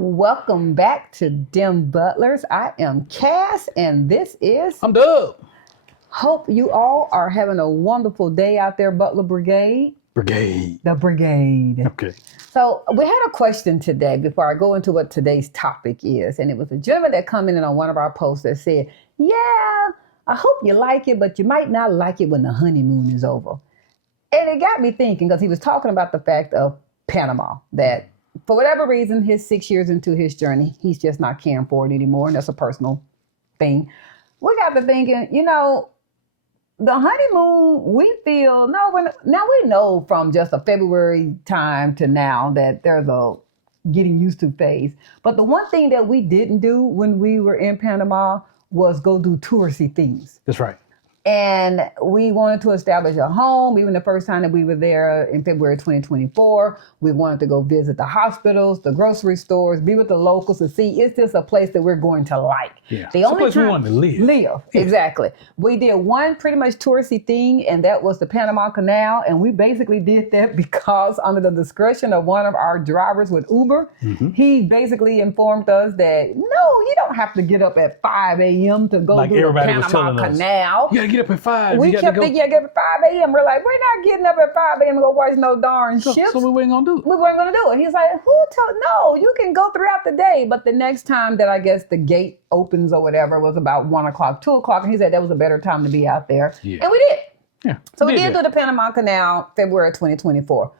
Welcome back to DemButlers. I am Cass, and this is... I'm Dub. Hope you all are having a wonderful day out there, Butler Brigade. The Brigade. Okay. So we had a question today before I go into what today's topic is, and it was a gentleman that commented on one of our posts that said, yeah, I hope you like it, but you might not like it when the honeymoon is over. And it got me thinking, because he was talking about the fact of Panama, that for whatever reason, his 6 years into his journey, he's just not caring for it anymore. And that's a personal thing. We got to thinking, the honeymoon, we feel, now we know from just a February time to now that there's a getting used to phase. But the one thing that we didn't do when we were in Panama was go do touristy things. That's right. And we wanted to establish a home. Even the first time that we were there in February 2024, we wanted to go visit the hospitals, the grocery stores, be with the locals to see, is this a place that we're going to like? Yeah. The only place time we wanted to live. Yeah. Exactly. We did one pretty much touristy thing, and that was the Panama Canal. And we basically did that because under the discretion of one of our drivers with Uber, he basically informed us that, no, you don't have to get up at 5 a.m. to go like do the Panama Canal. You gotta get up at 5. We kept thinking, get up at 5 a.m. We're like, we're not getting up at 5 a.m. to go watch no darn ships. So we weren't gonna do it. We weren't gonna do it. He's like, who told? No, you can go throughout the day. But the next time that I guess the gate opens or whatever was about 1 o'clock, 2 o'clock. And he said that was a better time to be out there. Yeah. And we did. Yeah. So we did do the Panama Canal February 2024.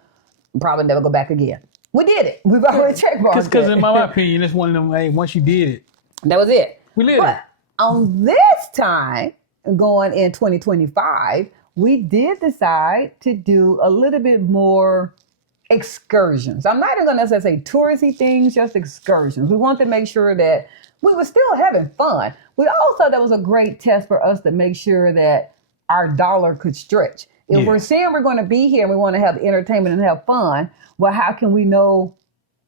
Probably never go back again. We did it. We've already checked marked it. Because in my opinion, it's one of them, hey, once you did it. That was it. We lived it. On this time, going in 2025, we did decide to do a little bit more excursions. I'm not even going to necessarily say touristy things, just excursions. We wanted to make sure that we were still having fun. We also, that was a great test for us to make sure that our dollar could stretch. If we're saying we're going to be here and we want to have entertainment and have fun, well, how can we know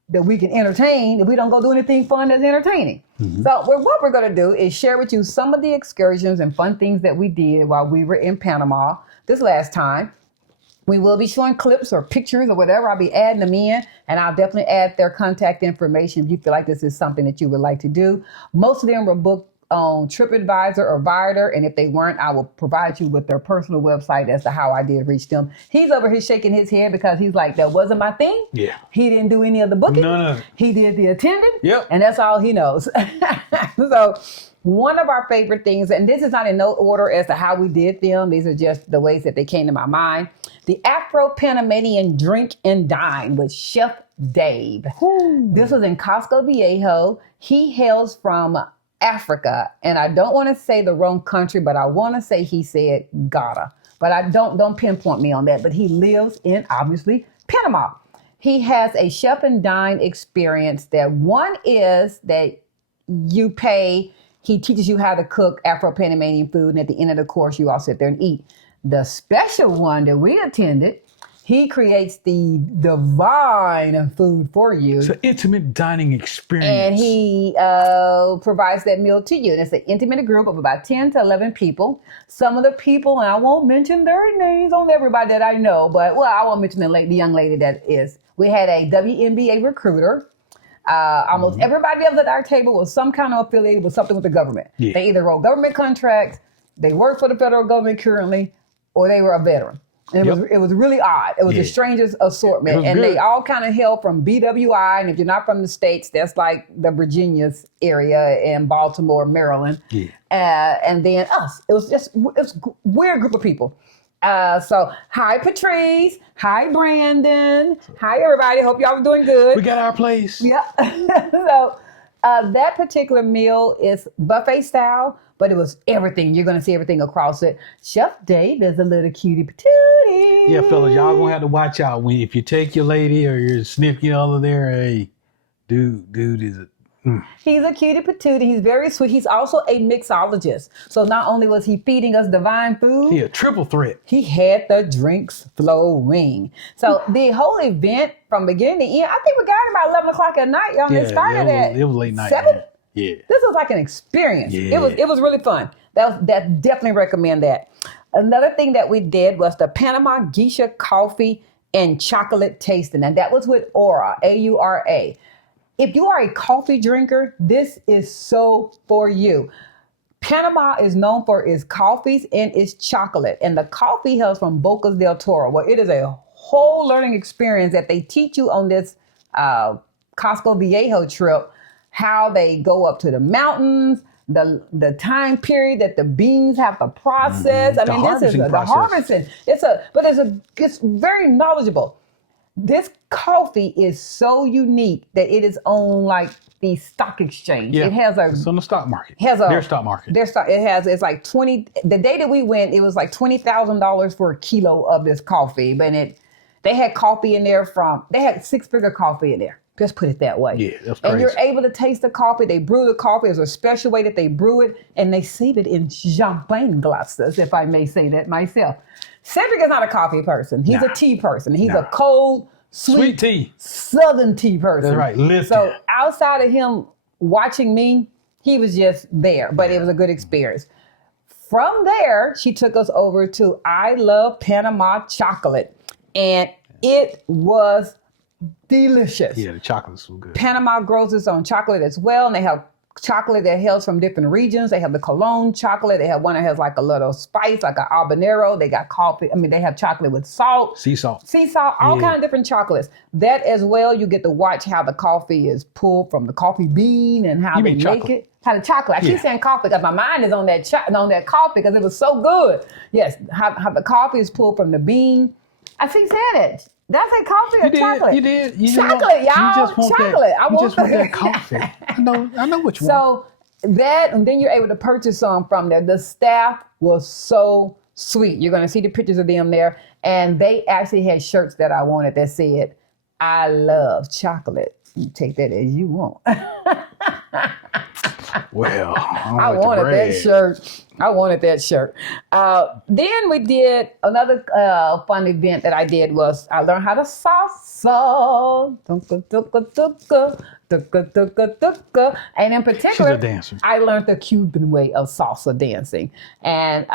that we can entertain if we don't go do anything fun that's entertaining? So what we're going to do is share with you some of the excursions and fun things that we did while we were in Panama this last time. We will be showing clips or pictures or whatever. I'll be adding them in, and I'll definitely add their contact information if you feel like this is something that you would like to do. Most of them were booked on TripAdvisor or Viator, and if they weren't, I will provide you with their personal website as to how I did reach them. He's over here shaking his head because he's like, that wasn't my thing. Yeah. He didn't do any of the booking. None of it. He did the attending. Yep. And that's all he knows. So one of our favorite things, and this is not in no order as to how we did them. These are just the ways that they came to my mind. The Afro Panamanian Drink and Dine with Chef Dave. This was in Costco Viejo. He hails from Africa, and I don't want to say the wrong country, but I want to say he said Ghana, but I don't pinpoint me on that. But he lives in obviously Panama. He has a chef and dine experience. That one is that you pay. He teaches you how to cook Afro-Panamanian food, and at the end of the course, you all sit there and eat. The special one that we attended, he creates the divine food for you. It's an intimate dining experience. And he provides that meal to you. And it's an intimate group of about 10 to 11 people. Some of the people, and I won't mention their names on everybody that I know, but, well, I won't mention the young lady that is. We had a WNBA recruiter. Almost everybody else at our table was some kind of affiliated with something with the government. Yeah. They either wrote government contracts, they work for the federal government currently, or they were a veteran. And it was really odd. It was the strangest assortment. And they all kind of hail from BWI. And if you're not from the States, that's like the Virginia's area in Baltimore, Maryland. Yeah. And then us. It was a weird group of people. So hi, Patrice. Hi, Brandon. Hi, everybody. Hope y'all are doing good. We got our place. Yeah. So that particular meal is buffet style, but it was everything. You're going to see everything across it. Chef Dave is a little cutie patootie. Yeah, fellas, y'all going to have to watch out. If you take your lady or your significant other there, hey, dude is a... He's a cutie patootie. He's very sweet. He's also a mixologist. So not only was he feeding us divine food, he a triple threat. He had the drinks flowing. So the whole event from beginning to end, I think we got it about 11 o'clock at night, y'all. It started at it was late night. 7. Man. Yeah. This was like an experience. Yeah. It was really fun. That definitely recommend that. Another thing that we did was the Panama Geisha coffee and chocolate tasting, and that was with Aura, A-U-R-A. if you are a coffee drinker, this is so for you. Panama is known for its coffees and its chocolate. And the coffee hails from Bocas del Toro. Well, it is a whole learning experience that they teach you on this Costco Viejo trip, how they go up to the mountains, the time period that the beans have to process. I mean, this is the harvesting. It's very knowledgeable. This coffee is so unique that it is on like the stock exchange. Yeah, it has it's on the stock market. Their stock market. It's like 20. The day that we went, it was like $20,000 for a kilo of this coffee. But they had coffee in there they had 6-figure coffee in there. Just put it that way. Yeah, that's crazy. And you're able to taste the coffee. They brew the coffee. There's a special way that they brew it, and they save it in champagne glasses, if I may say that myself. Cedric is not a coffee person. He's a tea person. He's a cold, sweet tea, Southern tea person. That's right. Listen. So outside of him watching me, he was just there, but it was a good experience. From there, she took us over to I Love Panama Chocolate, and it was delicious. Yeah, the chocolates were good. Panama grows its own chocolate as well, and they have chocolate that hails from different regions. They have the Cologne chocolate. They have one that has like a little spice, like an habanero. They got coffee. I mean, they have chocolate with salt. Sea salt, all kind of different chocolates. That as well, you get to watch how the coffee is pulled from the coffee bean and how they make it. How the chocolate. I keep saying coffee because my mind is on that coffee because it was so good. Yes, how the coffee is pulled from the bean. I think said it. Did I say coffee or chocolate? You did. Chocolate, y'all. You just want chocolate. That, you just want that coffee. I know what you want. So that, and then you're able to purchase some from there. The staff was so sweet. You're going to see the pictures of them there. And they actually had shirts that I wanted that said, I love chocolate. You take that as you want. Well, I wanted that shirt. Then we did another fun event that I did was I learned how to salsa. And in particular, she's a dancer. I learned the Cuban way of salsa dancing. And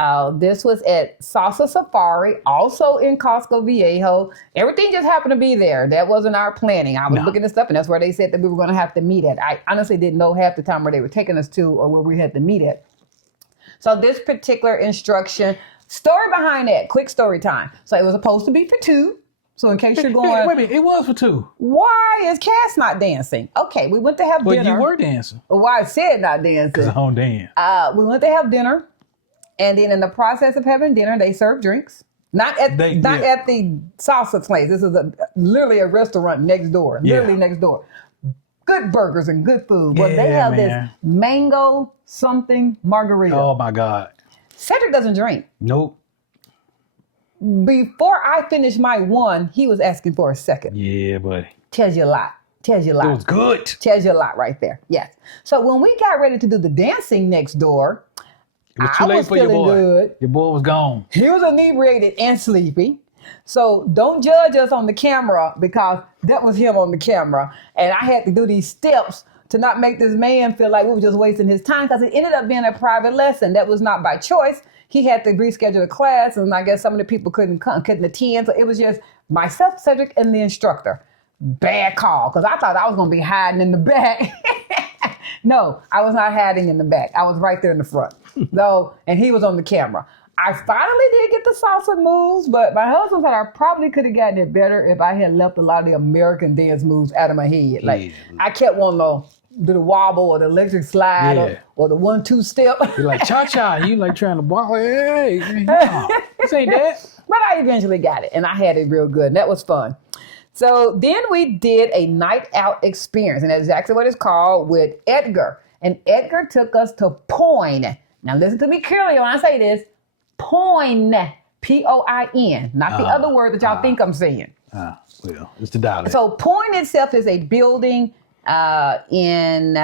this was at Salsa Safari, also in Costco Viejo. Everything just happened to be there. That wasn't our planning. I was looking at stuff, and that's where they said that we were going to have to meet at. I honestly didn't know half the time where they were taking us to or where we had to meet at. So this particular instruction, story behind that, quick story time. So it was supposed to be for 2. So in case you're going... Wait a minute, it was for 2. Why is Cass not dancing? Okay, we went to have dinner. Well, you were dancing. Why I said not dancing. Because I don't dance. We went to have dinner. And then in the process of having dinner, they served drinks. Not at the salsa place. This is literally a restaurant next door. Literally next door. Good burgers and good food. Well, they have this mango something margarita. Oh, my God. Cedric doesn't drink. Nope. Before I finished my one, he was asking for a second. Yeah, buddy. Tells you a lot. It was good. Tells you a lot right there. Yes. So when we got ready to do the dancing next door, it was too late for your boy. Good. Your boy was gone. He was inebriated and sleepy. So don't judge us on the camera because that was him on the camera. And I had to do these steps to not make this man feel like we were just wasting his time because it ended up being a private lesson. That was not by choice. He had to reschedule the class, and I guess some of the people couldn't attend. So it was just myself, Cedric, and the instructor. Bad call, because I thought I was going to be hiding in the back. No, I was not hiding in the back. I was right there in the front. And he was on the camera. I finally did get the salsa moves, but my husband said I probably could have gotten it better if I had left a lot of the American dance moves out of my head. Like, I kept wanting to do the wobble or the electric slide or the 1-2 step. You're like cha-cha. You like trying to walk. Hey, no, this ain't that. But I eventually got it, and I had it real good, and that was fun. So then we did a night out experience, and that's exactly what it's called, with Edgar. And Edgar took us to Poin. Now listen to me clearly when I say this. Poin. P-O-I-N. Not the other word that y'all think I'm saying. Well, it's the dialect. So Poin itself is a building in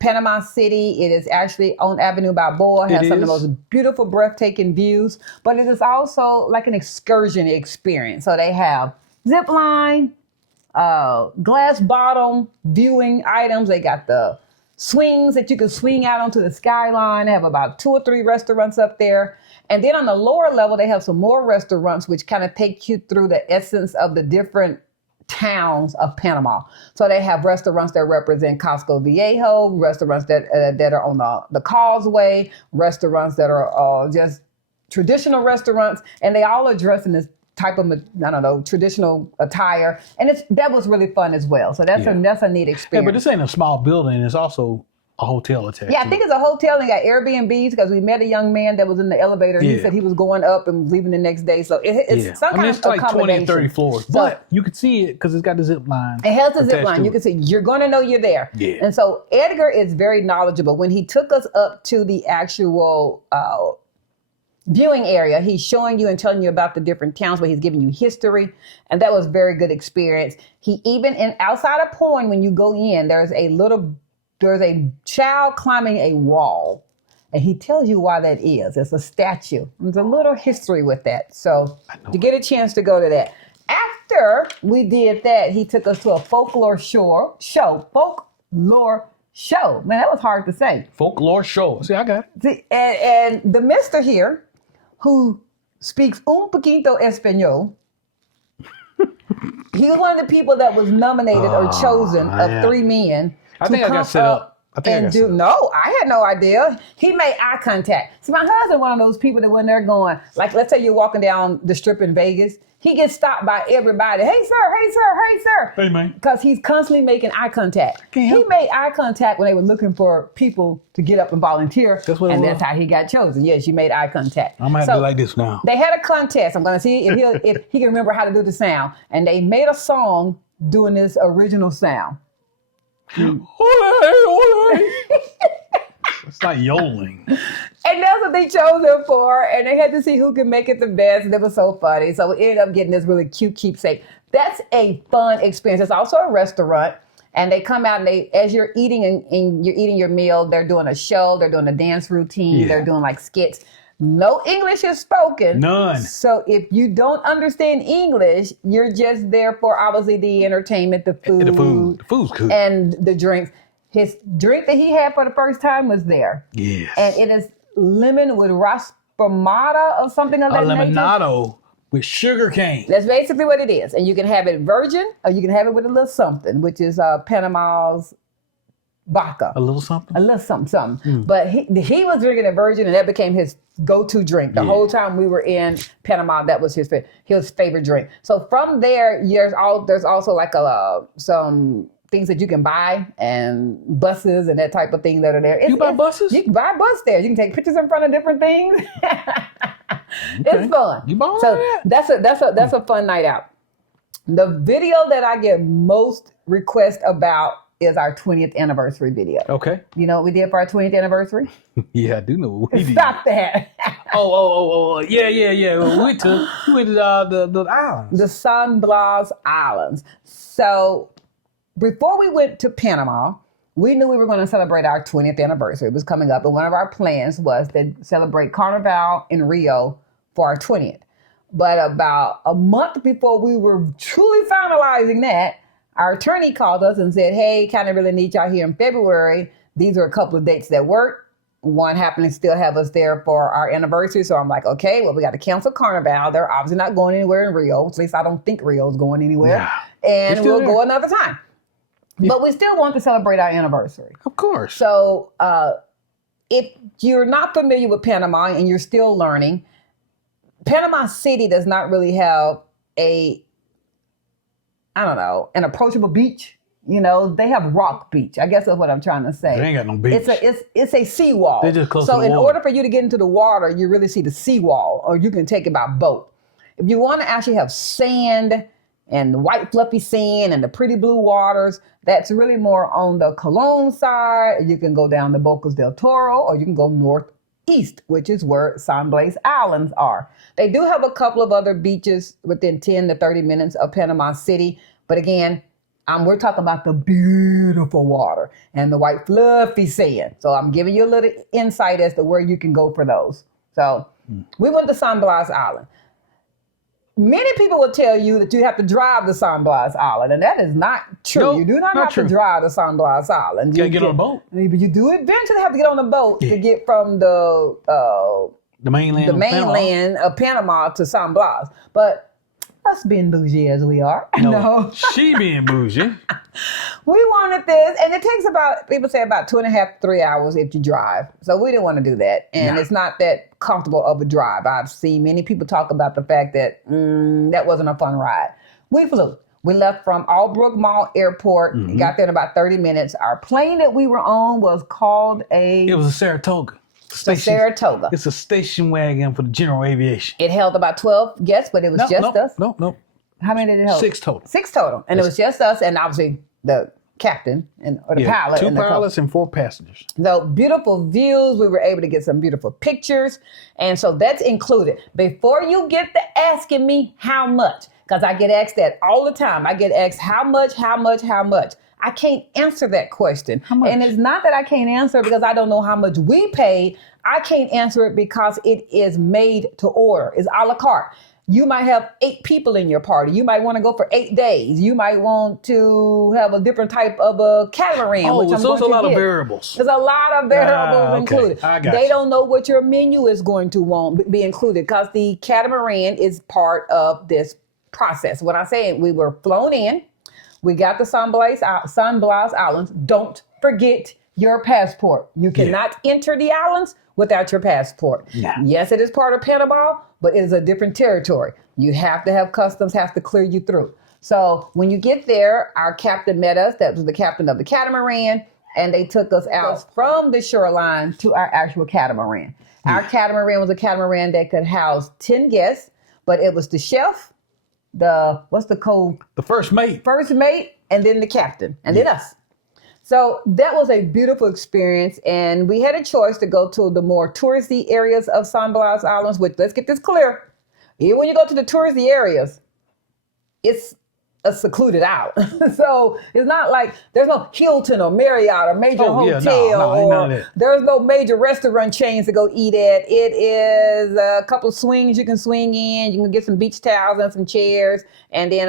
Panama City. It is actually on Avenue Balboa. It has some of the most beautiful, breathtaking views. But it is also like an excursion experience. So they have zip line, glass bottom viewing items. They got the swings that you can swing out onto the skyline. They have about 2 or 3 restaurants up there. And then on the lower level, they have some more restaurants which kind of take you through the essence of the different towns of Panama. So they have restaurants that represent Casco Viejo, restaurants that are on the causeway, restaurants that are just traditional restaurants, and they all are dressed in this type of, I don't know, traditional attire. And that was really fun as well. So that's a neat experience. Yeah, but this ain't a small building. It's also a hotel attached. Yeah, I think it's a hotel and got Airbnbs because we met a young man that was in the elevator. He said he was going up and leaving the next day. So it's some kind it's of like 20 and 30 floors, So, but you can see it because it's got the zip line. it has a zip line. You can see, you're going to know you're there. Yeah. And so Edgar is very knowledgeable. When he took us up to the actual viewing area, he's showing you and telling you about the different towns, where he's giving you history, and that was very good experience. He even outside of Point, when you go in, there's a child climbing a wall, and he tells you why that is. It's a statue. There's a little history with that. So to get a chance to go to that. After we did that, he took us to a folklore show. Folklore show. Man, that was hard to say. Folklore show. See, I got it. See, and the mister here, who speaks un poquito español, he was one of the people that was nominated or chosen of 3 men. I think I got set up. No, I had no idea. He made eye contact. See, my husband, one of those people that when they're going, like, let's say you're walking down the strip in Vegas, he gets stopped by everybody. Hey, sir, hey, sir, hey, sir. Hey, man. Because he's constantly making eye contact. He made eye contact when they were looking for people to get up and volunteer. That's how he got chosen. Yes, you made eye contact. I'm going to have to do like this now. They had a contest. I'm going to see if he can remember how to do the sound. And they made a song doing this original sound. It's like yodeling. And that's what they chose him for. And they had to see who could make it the best. And it was so funny. So we ended up getting this really cute keepsake. That's a fun experience. It's also a restaurant. And they come out and as you're eating and you're eating your meal, they're doing a show. They're doing a dance routine. Yeah. They're doing like skits. No English is spoken. None. So if you don't understand English, you're just there for obviously the entertainment, the food. The food's good. And the drinks. His drink that he had for the first time was there. Yes. And it is lemon with raspamata or something of that nature. A lemonado with sugar cane. That's basically what it is. And you can have it virgin or you can have it with a little something, which is Panama's vodka. A little something? A little something. But he was drinking a virgin, and that became his go-to drink. The whole time we were in Panama, that was his favorite drink. So from there, there's also like some things that you can buy and buses and that type of thing that are there. You buy buses? You can buy a bus there. You can take pictures in front of different things. It's fun. You buy that? That's a fun night out. The video that I get most requests about is our 20th anniversary video. Okay. You know what we did for our 20th anniversary? Yeah, I do know what we did. Stop that. Yeah. We went to the islands. The San Blas Islands. So before we went to Panama, we knew we were going to celebrate our 20th anniversary. It was coming up, and one of our plans was to celebrate Carnival in Rio for our 20th. But about a month before we were truly finalizing that, our attorney called us and said, hey, kind of really need y'all here in February. These are a couple of dates that work. One happened to still have us there for our anniversary. So I'm like, okay, well, we got to cancel Carnival. They're obviously not going anywhere in Rio. At least I don't think Rio's going anywhere. Nah, and we'll go another time. Yeah. But we still want to celebrate our anniversary. Of course. So if you're not familiar with Panama and you're still learning, Panama City does not really have an approachable beach. You know, they have rock beach. I guess that's what I'm trying to say. They ain't got no beach. It's a seawall. They're just close to the water. So in order for you to get into the water, you really see the seawall, or you can take it by boat. If you want to actually have sand and the white fluffy sand and the pretty blue waters, that's really more on the Colón side. You can go down to Bocas del Toro, or you can go northeast, which is where San Blas Islands are. They do have a couple of other beaches within 10 to 30 minutes of Panama City. But again, we're talking about the beautiful water and the white fluffy sand. So I'm giving you a little insight as to where you can go for those. So we went to San Blas Island. Many people will tell you that you have to drive to San Blas Island, and that is not true. Nope, you do not have to drive to San Blas Island. You gotta get on a boat. But you do eventually have to get on a boat to get from the mainland of Panama to San Blas. But us being bougie as we are. No. She being bougie. We wanted this, and it takes about, people say about 2.5 to 3 hours if you drive. So we didn't want to do that. And it's not that comfortable of a drive. I've seen many people talk about the fact that that wasn't a fun ride. We flew. We left from Albrook Mall Airport, got there in about 30 minutes. Our plane that we were on was called It was a Saratoga. Saratoga. It's a station wagon for the general aviation. It held about 12 guests, but it was just us. No. How many did it hold? 6 total. 6 total. And it was just us and obviously the captain or the pilot. 2 pilots and 4 passengers. So beautiful views. We were able to get some beautiful pictures. And so that's included. Before you get to asking me how much, because I get asked that all the time. I get asked how much. I can't answer that question. How much? And it's not that I can't answer it because I don't know how much we paid. I can't answer it because it is made to order. It's a la carte. You might have 8 people in your party. You might want to go for 8 days. You might want to have a different type of a catamaran. Oh, which I'm so there's a going to lot of get. variables. There's a lot of variables included. I got They you. don't know what your menu is going to be included because the catamaran is part of this process. When I say we were flown in, we got the San Blas Islands. Don't forget your passport. You cannot enter the islands without your passport. Yeah. Yes, it is part of Panama, but it is a different territory. You have to have customs, have to clear you through. So when you get there, our captain met us. That was the captain of the catamaran, and they took us out from the shoreline to our actual catamaran. Our catamaran was a catamaran that could house 10 guests, but it was the chef, what's the code? The first mate. First mate, and then the captain, and then us. So that was a beautiful experience, and we had a choice to go to the more touristy areas of San Blas Islands, which, let's get this clear, even when you go to the touristy areas, it's a secluded out. So it's not like there's no Hilton or Marriott or major hotel, or there's no major restaurant chains to go eat at. It is a couple of swings you can swing in. You can get some beach towels and some chairs, and then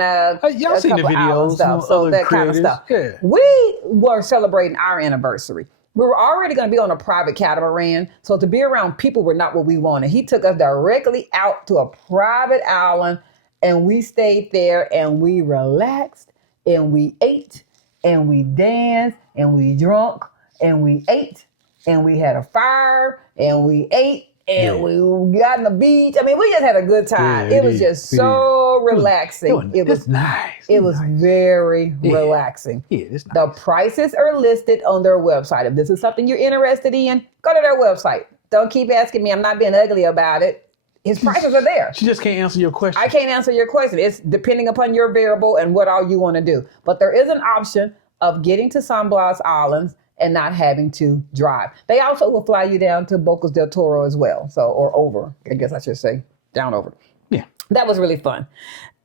y'all seen the videos, stuff. So that kind of stuff. Yeah. We were celebrating our anniversary. We were already going to be on a private catamaran, so to be around people were not what we wanted. He took us directly out to a private island, and we stayed there, and we relaxed, and we ate, and we danced, and we drunk, and we ate, and we had a fire, and we ate, and we got on the beach. I mean, we just had a good time. Yeah, it was just so relaxing. It was nice. It was very relaxing. Yeah, it's nice. The prices are listed on their website. If this is something you're interested in, go to their website. Don't keep asking me. I'm not being ugly about it. His prices are there. She just can't answer your question. I can't answer your question. It's depending upon your variable and what all you want to do. But there is an option of getting to San Blas Islands and not having to drive. They also will fly you down to Bocas del Toro as well. So, or over, I guess I should say, down over. Yeah. That was really fun.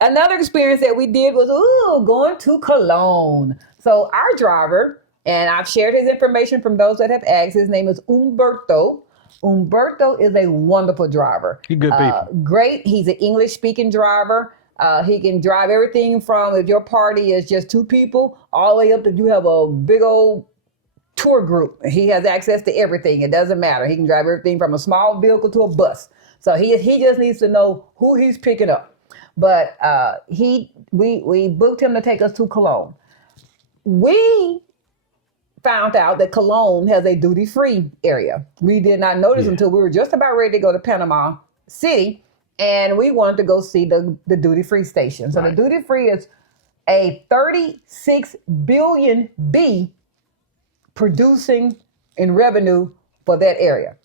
Another experience that we did was, going to Cologne. So our driver, and I've shared his information from those that have asked, his name is Umberto. Umberto is a wonderful driver. He's good people. Great. He's an English-speaking driver. He can drive everything from, if your party is just 2 people, all the way up to you have a big old tour group. He has access to everything. It doesn't matter. He can drive everything from a small vehicle to a bus. So he just needs to know who he's picking up. But we booked him to take us to Cologne. We found out that Cologne has a duty-free area. We did not notice until we were just about ready to go to Panama City, and we wanted to go see the duty-free station. So the duty-free is a 36 billion B producing in revenue for that area.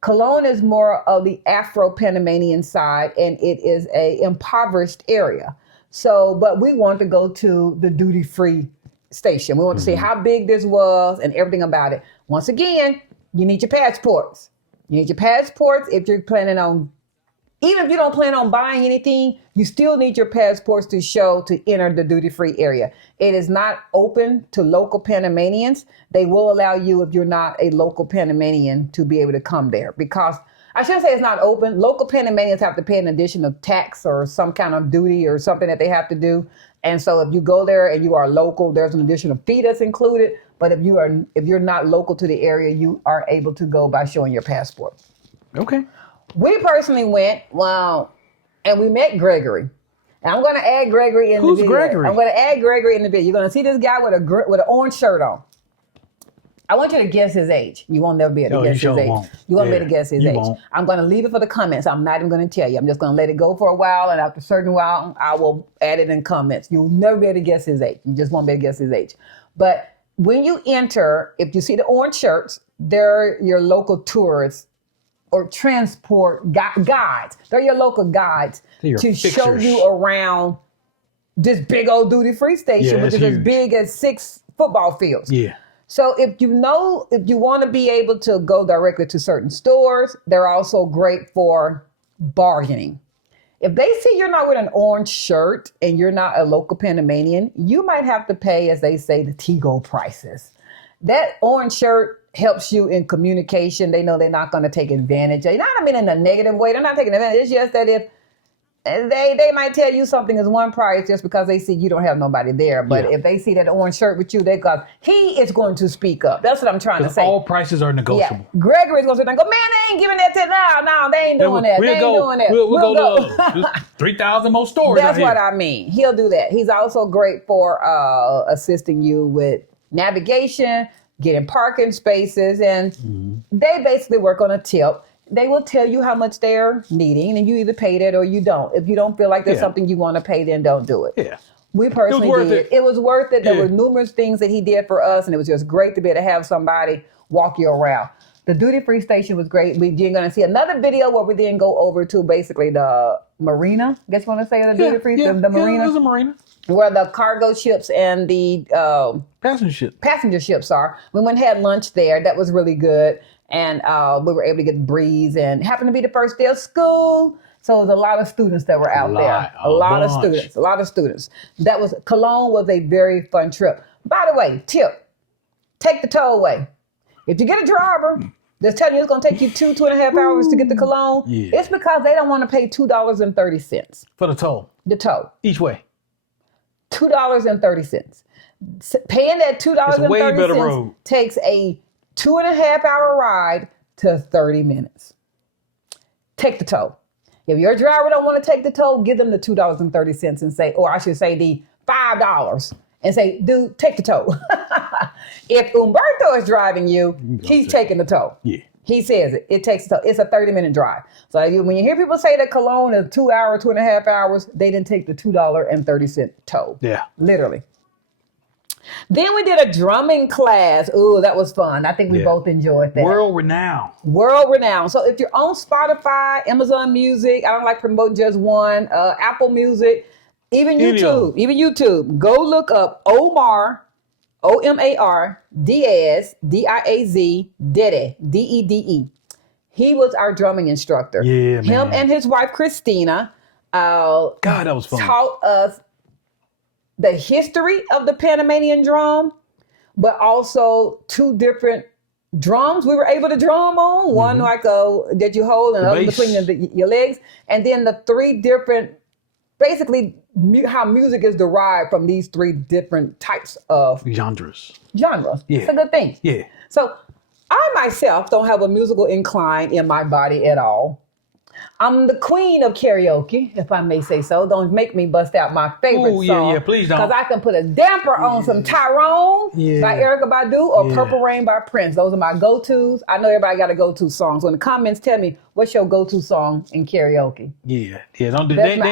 Cologne is more of the Afro Panamanian side, and it is a impoverished area. So, but we wanted to go to the duty-free station. We want to see how big this was and everything about it. Once again, you need your passports. You need your passports if you're planning on, even if you don't plan on buying anything, you still need your passports to show to enter the duty-free area. It is not open to local Panamanians. They will allow you, if you're not a local Panamanian, to be able to come there, because I shouldn't say it's not open. Local Panamanians have to pay an additional tax or some kind of duty or something that they have to do. And so if you go there and you are local, there's an additional fee that's included. But if you're not local to the area, you are able to go by showing your passport. Okay. We personally went, and we met Gregory. I'm going to add Gregory in Who's the video. Gregory? I'm going to add Gregory in the video. You're going to see this guy with an orange shirt on. I want you to guess his age. You won't never be able to guess his age. You won't be able to guess his age. Won't. I'm going to leave it for the comments. I'm not even going to tell you. I'm just going to let it go for a while, and after a certain while, I will add it in comments. You'll never be able to guess his age. You just won't be able to guess his age. But when you enter, if you see the orange shirts, they're your local tourists or transport guides. They're your local guides to show you around this big old duty-free station, which is as big as 6 football fields. Yeah. So if you want to be able to go directly to certain stores, they're also great for bargaining. If they see you're not with an orange shirt and you're not a local Panamanian, you might have to pay, as they say, the Tigo prices. That orange shirt helps you in communication. They know they're not going to take advantage. Not, I mean, in a negative way. They're not taking advantage. It's just that if they might tell you something is one price just because they see you don't have nobody there. But if they see that orange shirt with you, he is going to speak up. That's what I'm trying to say. All prices are negotiable. Yeah. Gregory's going to sit there and go, man, they ain't giving that to no, they ain't doing that. They ain't doing that. We'll go to 3,000 more stores. That's what I mean. He'll do that. He's also great for assisting you with navigation, getting parking spaces, and they basically work on a tip. They will tell you how much they're needing, and you either pay that or you don't. If you don't feel like there's something you want to pay, then don't do it. Yeah. We personally did. It was worth it. There were numerous things that he did for us, and it was just great to be able to have somebody walk you around. The duty-free station was great. We're going to see another video where we then go over to basically the marina. I guess you want to say the duty-free? The marina? It was a marina. Where the cargo ships and the passenger ships are. We went and had lunch there. That was really good. And we were able to get breeze, and happened to be the first day of school. So there was a lot of students that were out there. A lot of students. Cologne was a very fun trip. By the way, tip, take the tollway. If you get a driver that's telling you it's going to take you 2.5 hours to get to Cologne, it's because they don't want to pay $2.30. For the toll? The toll. Each way? $2.30. Paying that $2.30 takes a 2.5 hour ride to 30 minutes. Take the toll. If your driver don't want to take the toll, give them the $2.30 and say, or I should say the $5 and say, dude, take the toll. If Umberto is driving you, he's taking the toll. Yeah. He says it. It takes the toll. It's a 30-minute drive. So when you hear people say that Cologne is 2 hours, 2.5 hours, they didn't take the $2.30 toll. Yeah. Literally. Then we did a drumming class. Ooh, that was fun. I think we both enjoyed that. World renowned. So if you're on Spotify, Amazon Music, I don't like promoting just one, Apple Music, even YouTube, go look up Omar, Omar, Diaz, Diaz, Dede, Dede. He was our drumming instructor. Yeah, man. Him and his wife, Christina, God, that was fun. Taught us the history of the Panamanian drum, but also 2 different drums we were able to drum on. One like that you hold and other between your legs. And then the 3 different, basically how music is derived from these 3 different types of genres. Yeah. It's a good thing. Yeah. So I myself don't have a musical incline in my body at all. I'm the queen of karaoke, if I may say so. Don't make me bust out my favorite song. Yeah, please don't. Because I can put a damper on some Tyrone by Erykah Badu or Purple Rain by Prince. Those are my go-tos. I know everybody got a go-to song. So in the comments, tell me, what's your go-to song in karaoke? Yeah. Don't do they ain't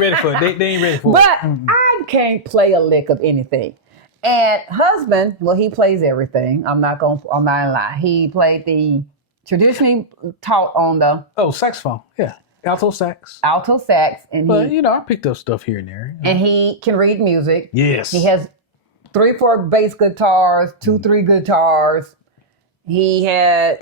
ready for it. They ain't ready for it. But I can't play a lick of anything. And husband, well, he plays everything. I'm not gonna lie. He played the traditionally taught on the saxophone. Yeah. Alto sax. And but I picked up stuff here and there. And he can read music. Yes. He has 3, 4 bass guitars, 2, 3 guitars. He had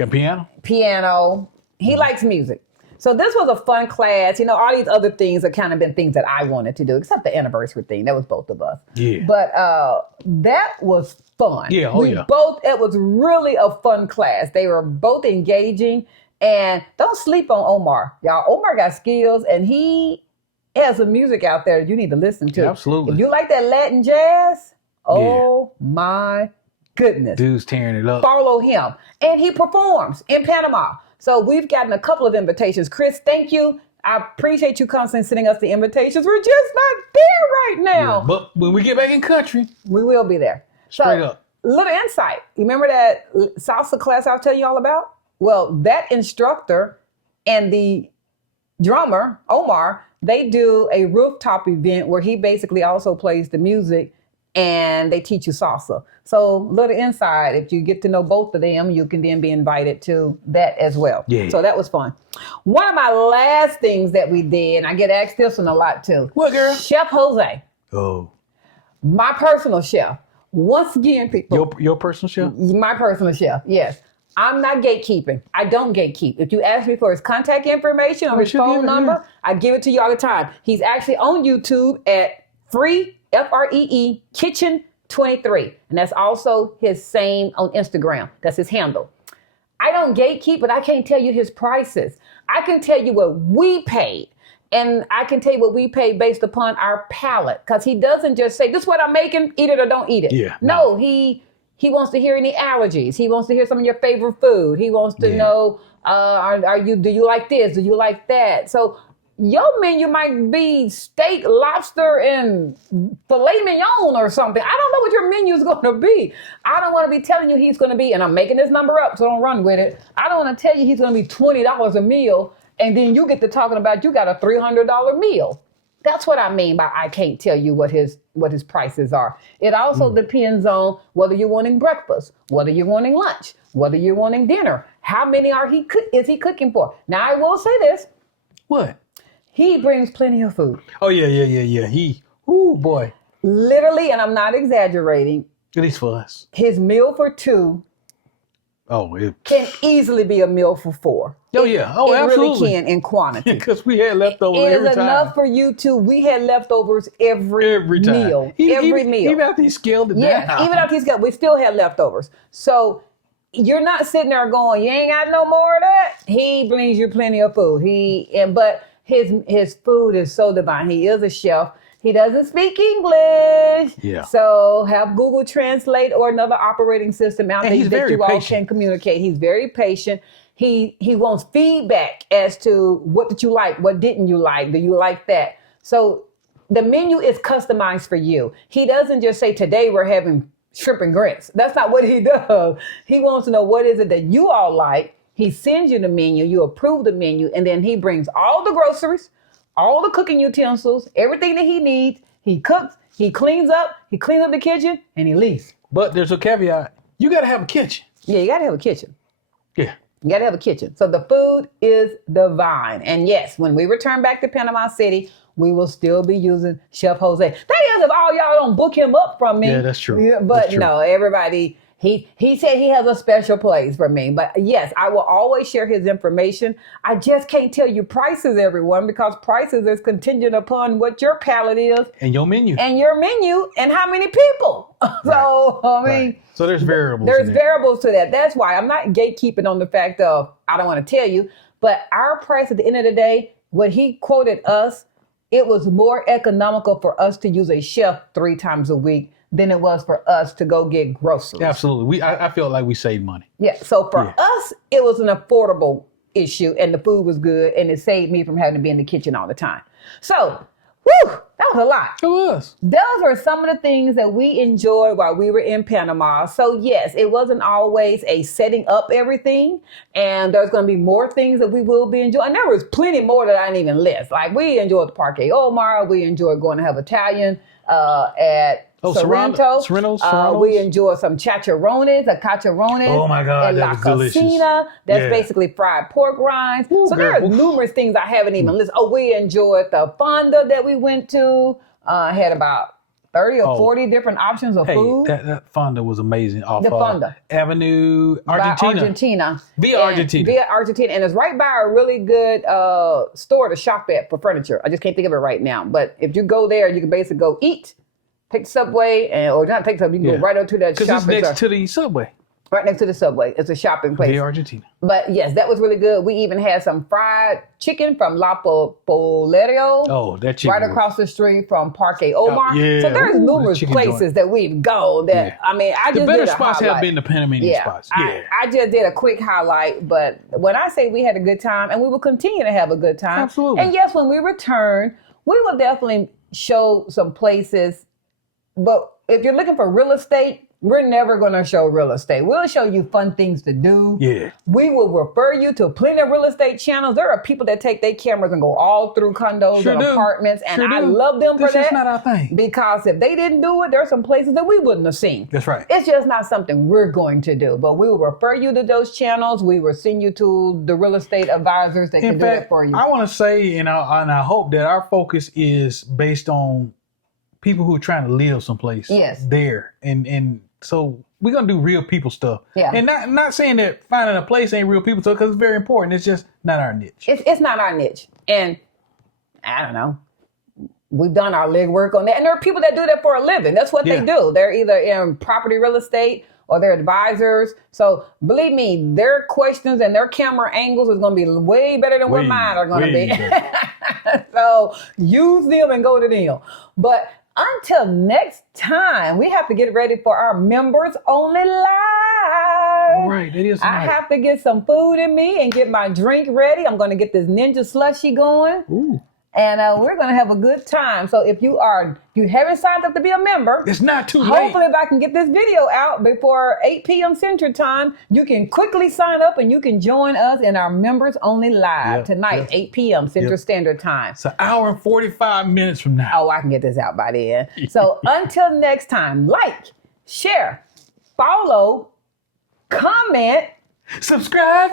piano. He likes music. So this was a fun class. All these other things have kind of been things that I wanted to do, except the anniversary thing. That was both of us. Yeah. But that was fun. Yeah. It was really a fun class. They were both engaging. And don't sleep on Omar. Y'all, Omar got skills, and he has some music out there that you need to listen to. Yeah, absolutely. If you like that Latin jazz, my goodness. Dude's tearing it up. Follow him. And he performs in Panama. So we've gotten a couple of invitations. Chris, thank you. I appreciate you constantly sending us the invitations. We're just not there right now. Yeah, but when we get back in country, We will be there. straight up. Little insight. You remember that salsa class I was telling you all about? Well, that instructor and the drummer, Omar, they do a rooftop event where he basically also plays the music and they teach you salsa. So little insight, if you get to know both of them, you can then be invited to that as well. Yeah. So that was fun. One of my last things that we did, and I get asked this one a lot too. What, girl? Chef Jose, Oh, my personal chef. Once again, people. your personal chef? My personal chef, yes. I'm not gatekeeping. I don't gatekeep. If you ask me for his contact information or his should give phone it, number, yeah. I give it to you all the time. He's actually on YouTube at Free, Free, Kitchen 23. And that's also his same on Instagram. That's his handle. I don't gatekeep, but I can't tell you his prices. I can tell you what we paid. And I can tell you what we pay based upon our palate. Because he doesn't just say, this is what I'm making, eat it or don't eat it. Yeah. No, he wants to hear any allergies. He wants to hear some of your favorite food. He wants to know, do you like this? Do you like that? So your menu might be steak, lobster, and filet mignon or something. I don't know what your menu is going to be. I don't want to be telling you he's going to be, and I'm making this number up, so don't run with it. I don't want to tell you he's going to be $20 a meal, and then you get to talking about you got a $300 meal. That's what I mean by I can't tell you what his prices are. It also depends on whether you're wanting breakfast, whether you're wanting lunch, whether you're wanting dinner. How many is he cooking for? Now I will say this. What? He brings plenty of food. Oh, yeah. Oh, boy. Literally, and I'm not exaggerating, At least for us. his meal for two Oh, can easily be a meal for four. Oh, yeah. Oh, it absolutely. really can in quantity. Because we had leftovers It every is time. enough for you to. We had leftovers every time. meal. Even meal. Even after he scaled it Yes, down. even after he's got, we still had leftovers. So you're not sitting there going, you ain't got no more of that. He brings you plenty of food. But his food is so divine. He is a chef. He doesn't speak English. Yeah. So have Google Translate or another operating system out there that you all can communicate. He's very patient. He wants feedback as to what did you like? What didn't you like? Do you like that? So the menu is customized for you. He doesn't just say, today we're having shrimp and grits. That's not what he does. He wants to know what is it that you all like. He sends you the menu, you approve the menu, and then he brings all the groceries, all the cooking utensils, everything that he needs. He cooks, he cleans up the kitchen, and he leaves. But there's a caveat. You got to have a kitchen. Yeah, you got to have a kitchen. Yeah. You got to have a kitchen. So the food is divine. And yes, when we return back to Panama City, we will still be using Chef Jose. That is if all y'all don't book him up from me. Yeah, that's true. Yeah, but That's true. no, everybody, he said he has a special place for me. But yes, I will always share his information. I just can't tell you prices, everyone, because prices is contingent upon what your palate is. And your menu. And your menu and how many people. So, I mean. Right. So there's variables. There's variables to that. That's why I'm not gatekeeping on the fact of, I don't want to tell you, but our price at the end of the day, what he quoted us, it was more economical for us to use a chef 3 times a week than it was for us to go get groceries. Absolutely. I feel like we saved money. Yeah. So for us, it was an affordable issue and the food was good and it saved me from having to be in the kitchen all the time. So, that was a lot. It was. Those are some of the things that we enjoyed while we were in Panama. So yes, it wasn't always a setting up everything. And there's going to be more things that we will be enjoying. And there was plenty more that I didn't even list. Like we enjoyed the Parque Omar. We enjoyed going to have Italian at Sorrento. Serrano's. We enjoyed some chicharrones. Oh my God, and that La was delicious. Cocina. That's basically fried pork rinds. Ooh, so there are numerous things I haven't even listed. Oh, we enjoyed the fonda that we went to. Had about 30 or 40 different options of food. That fonda was amazing. Off The fonda. Avenue Argentina. Via Argentina. And it's right by a really good store to shop at for furniture. I just can't think of it right now. But if you go there, you can basically go eat, take the subway, or not take the subway, you can go right up to that shop. Because it's next to the subway. right next to the subway. It's a shopping place. Via Argentina. But yes, that was really good. We even had some fried chicken from La Polerio. Oh, that chicken. Right across the street from Parque Omar. yeah. So there's Ooh, numerous that chicken places joint. that we've gone that, Yeah. I mean, I just The better did a spots highlight. have been the Panamanian spots. Yeah. I just did a quick highlight, but when I say we had a good time, and we will continue to have a good time. Absolutely. And yes, when we return, we will definitely show some places. But if you're looking for real estate, we're never going to show real estate. We'll show you fun things to do. Yeah. We will refer you to plenty of real estate channels. There are people that take their cameras and go all through condos and apartments, and I love them for that. That's not our thing. Because if they didn't do it, there are some places that we wouldn't have seen. That's right. It's just not something we're going to do. But we will refer you to those channels. We will send you to the real estate advisors that can do that for you. I want to say, and I hope that our focus is based on people who are trying to live someplace there. And so we're going to do real people stuff. Yeah. And not saying that finding a place ain't real people stuff, because it's very important. It's just not our niche. It's not our niche. And I don't know. We've done our legwork on that. And there are people that do that for a living. That's what they do. They're either in property real estate or they're advisors. So believe me, their questions and their camera angles is going to be way better than what mine are going to be. So use them and go to them. But until next time, we have to get ready for our members only live. Right, it is. I have to get some food in me and get my drink ready. I'm going to get this ninja slushy going. Ooh. And we're going to have a good time. So if you haven't signed up to be a member, it's not too late. Hopefully, if I can get this video out before 8 p.m. Central Time, you can quickly sign up and you can join us in our members only live tonight, 8 p.m. Central Standard Time. It's an hour and 45 minutes from now. Oh, I can get this out by then. So until next time, like, share, follow, comment, subscribe.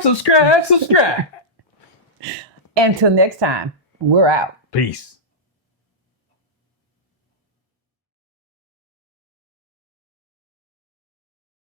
Until next time, we're out. Peace.